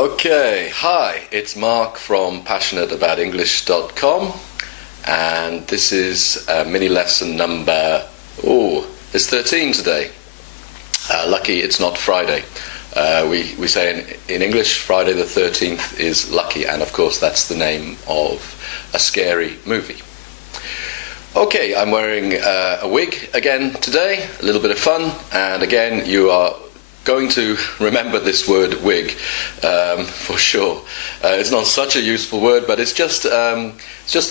Okay, hi, it's Mark from passionateaboutenglish.com, and this is mini lesson number, it's 13 today. Lucky it's not Friday. We say in English, Friday the 13th is lucky, and of course that's the name of a scary movie. Okay, I'm wearing a wig again today, a little bit of fun, and again you are going to remember this word wig for sure. It's not such a useful word, but it's just an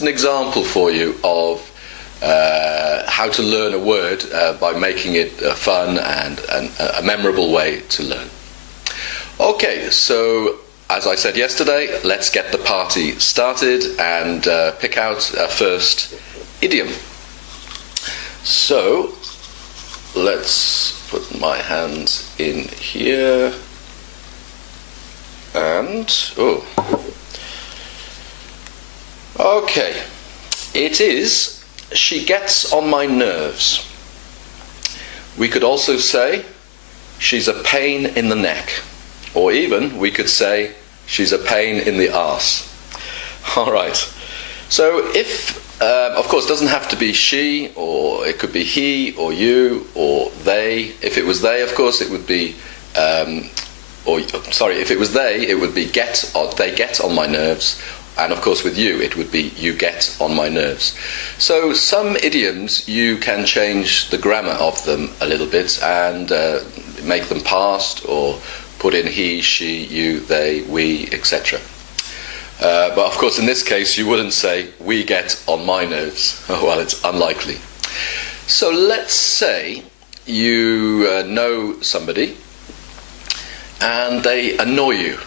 example for you of how to learn a word by making it fun and a memorable way to learn. Okay, so as I said yesterday, let's get the party started and pick out our first idiom. So let's put my hands in here and okay, it is she gets on my nerves. We could also say she's a pain in the neck, or even we could say she's a pain in the arse. All right, so if of course, it doesn't have to be she, or it could be he, or you, or they. If it was they, of course, it would be, if it was they, it would be get, or they get on my nerves. And of course, with you, it would be you get on my nerves. So some idioms, you can change the grammar of them a little bit and make them past, or put in he, she, you, they, we, etc. But of course, in this case, you wouldn't say, we get on my nerves. Oh, well, it's unlikely. So let's say you know somebody and they annoy you.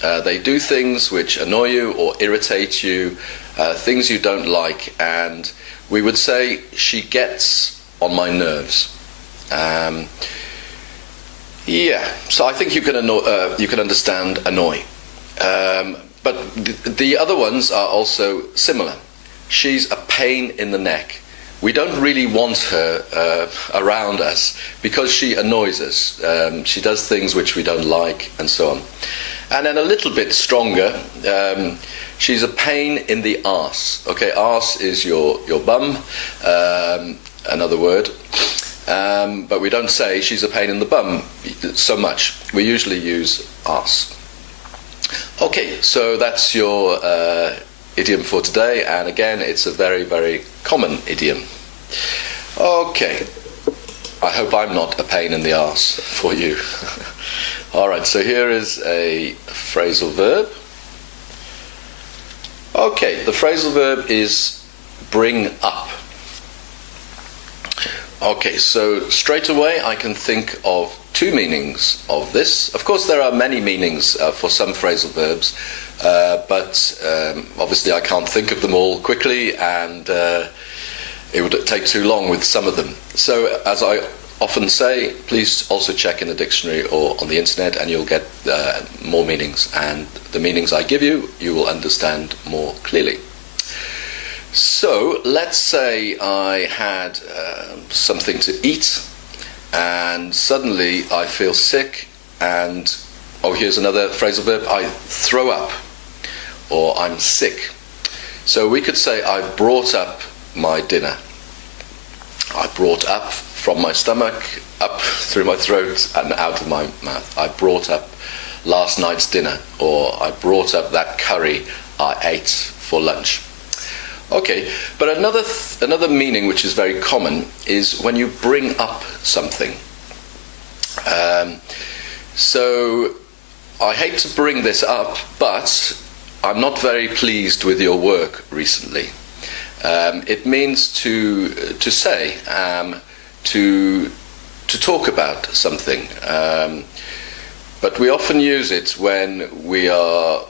They do things which annoy you or irritate you, things you don't like, and we would say, she gets on my nerves. So I think you can understand annoy. But the other ones are also similar. She's a pain in the neck. We don't really want her around us because she annoys us. She does things which we don't like, and so on. And then a little bit stronger, she's a pain in the arse. Okay, arse is your bum, another word. But we don't say she's a pain in the bum so much. We usually use arse. Okay, so that's your idiom for today, and again, it's a very, very common idiom. Okay, I hope I'm not a pain in the arse for you. Alright, so here is a phrasal verb. Okay, the phrasal verb is bring up. Okay, so straight away I can think of two meanings of this. Of course, there are many meanings for some phrasal verbs, but obviously I can't think of them all quickly, and it would take too long with some of them. So, as I often say, please also check in the dictionary or on the internet, and you'll get more meanings. And the meanings I give you, you will understand more clearly. So, let's say I had something to eat, and suddenly I feel sick, and here's another phrasal verb, I throw up, or I'm sick. So we could say I've brought up my dinner. I brought up from my stomach, up through my throat and out of my mouth. I brought up last night's dinner, or I brought up that curry I ate for lunch. Okay, but another meaning which is very common is when you bring up something. So I hate to bring this up, but I'm not very pleased with your work recently. It means to say, to talk about something, but we often use it when we are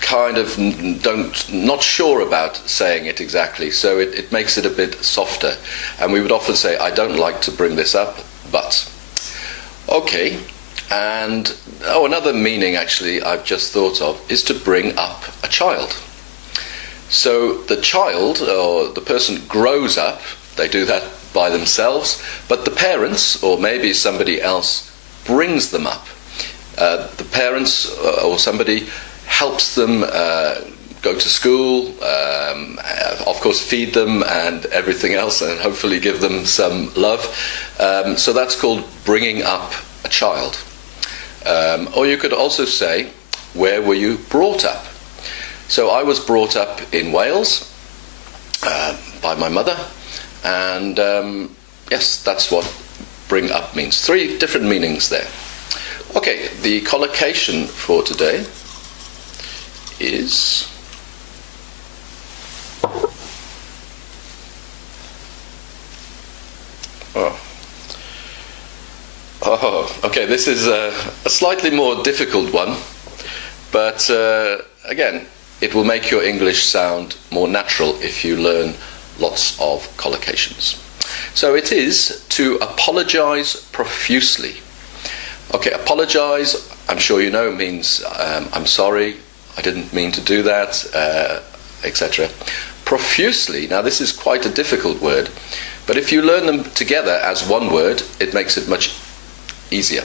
kind of not sure about saying it exactly, so it makes it a bit softer, and we would often say, I don't like to bring this up, but. Okay, and another meaning actually I've just thought of is to bring up a child. So the child, or the person, grows up. They do that by themselves, but the parents, or maybe somebody else, brings them up. The parents or somebody helps them go to school, of course feed them and everything else, and hopefully give them some love. So that's called bringing up a child. Or you could also say, where were you brought up? So I was brought up in Wales by my mother, and yes, that's what bring up means. 3 different meanings there. Okay, the collocation for today is okay, this is a slightly more difficult one, but again, it will make your English sound more natural if you learn lots of collocations. So it is to apologise profusely. Okay, apologise, I'm sure you know, means I'm sorry, I didn't mean to do that, etc. Profusely, now this is quite a difficult word, but if you learn them together as one word, it makes it much easier.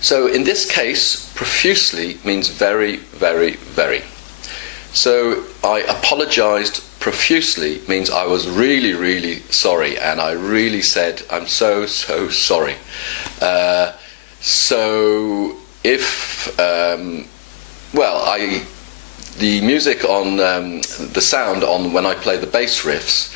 So in this case, profusely means very, very, very. So I apologised profusely means I was really, really sorry, and I really said, I'm so, so sorry. So if, the music on, the sound on when I play the bass riffs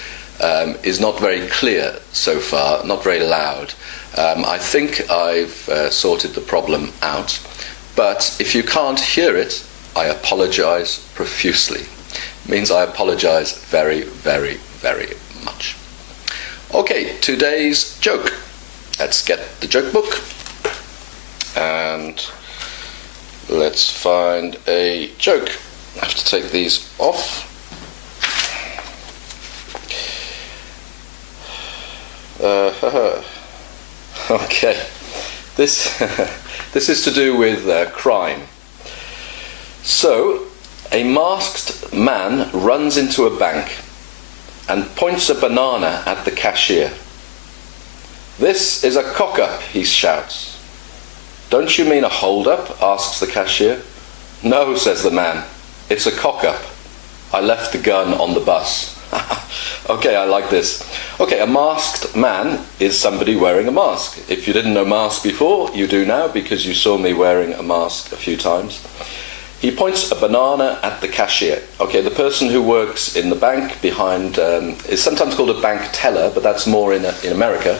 is not very clear so far, not very loud. I think I've sorted the problem out. But if you can't hear it, I apologise profusely. It means I apologise very, very, very much. Okay, today's joke. Let's get the joke book. And let's find a joke. I have to take these off. Okay, this is to do with crime. So, a masked man runs into a bank and points a banana at the cashier. "This is a cock-up," he shouts. "Don't you mean a hold-up?" asks the cashier. "No," says the man, "it's a cock-up. I left the gun on the bus." Okay, I like this. Okay, a masked man is somebody wearing a mask. If you didn't know mask before, you do now because you saw me wearing a mask a few times. He points a banana at the cashier. Okay, the person who works in the bank behind is sometimes called a bank teller, but that's more in America.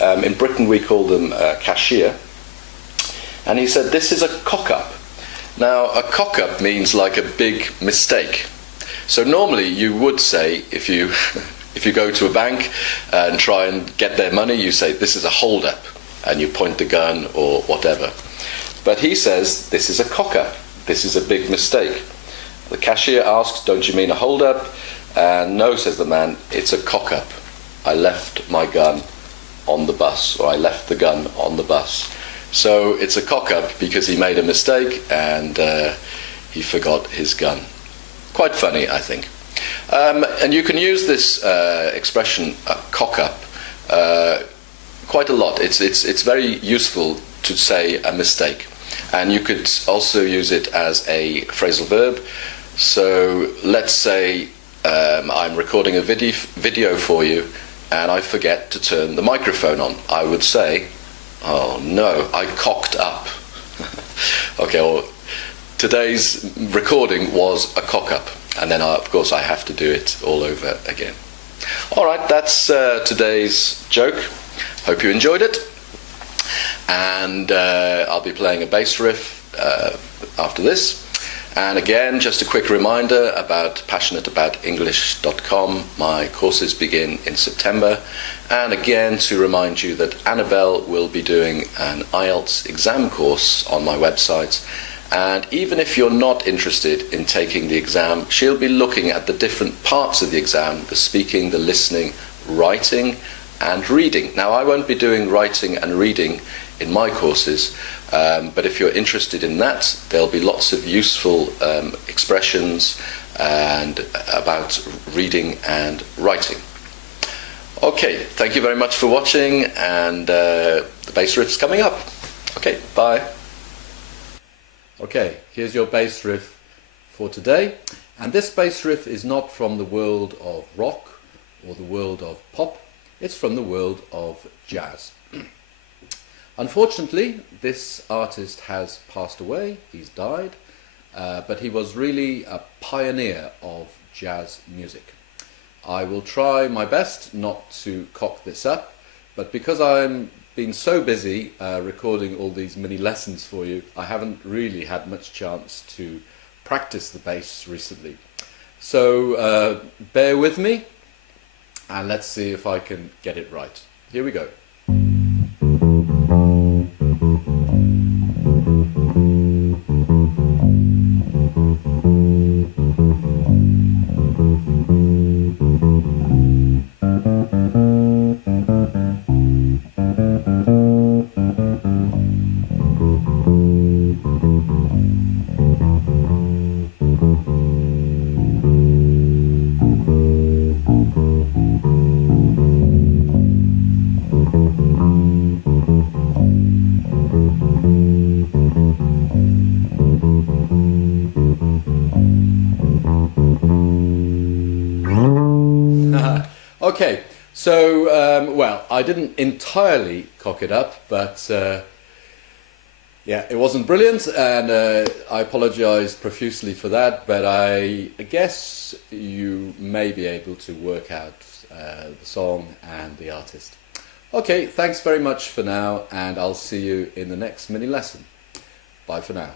In Britain we call them cashier. And he said, "This is a cock-up." Now, a cock-up means like a big mistake. So normally you would say, if you go to a bank and try and get their money, you say, "This is a hold-up," and you point the gun or whatever. But he says, "This is a cock-up. This is a big mistake." The cashier asks, "Don't you mean a hold-up?" And "No," says the man, "it's a cock-up. I left my gun on the bus," or "I left the gun on the bus." So it's a cock-up because he made a mistake and he forgot his gun. Quite funny, I think. And you can use this expression, a cock-up, quite a lot. It's very useful to say a mistake. And you could also use it as a phrasal verb. So let's say I'm recording a video for you and I forget to turn the microphone on. I would say, "Oh no, I cocked up." Okay, or today's recording was a cock-up. And then, of course, I have to do it all over again. All right, that's today's joke. Hope you enjoyed it. And I'll be playing a bass riff after this. And again, just a quick reminder about passionateaboutenglish.com. My courses begin in September. And again, to remind you that Annabelle will be doing an IELTS exam course on my website. And even if you're not interested in taking the exam, she'll be looking at the different parts of the exam: the speaking, the listening, writing, and reading. Now, I won't be doing writing and reading in my courses, but if you're interested in that, there'll be lots of useful expressions and about reading and writing. Okay, thank you very much for watching, and the bass riff's coming up. Okay, bye. Okay, here's your bass riff for today. And this bass riff is not from the world of rock or the world of pop, it's from the world of jazz. Unfortunately, this artist has passed away, he's died, but he was really a pioneer of jazz music. I will try my best not to cock this up, but because I'm been so busy recording all these mini lessons for you, I haven't really had much chance to practice the bass recently. So bear with me and let's see if I can get it right. Here we go. Okay, so, well, I didn't entirely cock it up, but yeah, it wasn't brilliant, and I apologise profusely for that, but I guess you may be able to work out the song and the artist. Okay, thanks very much for now, and I'll see you in the next mini lesson. Bye for now.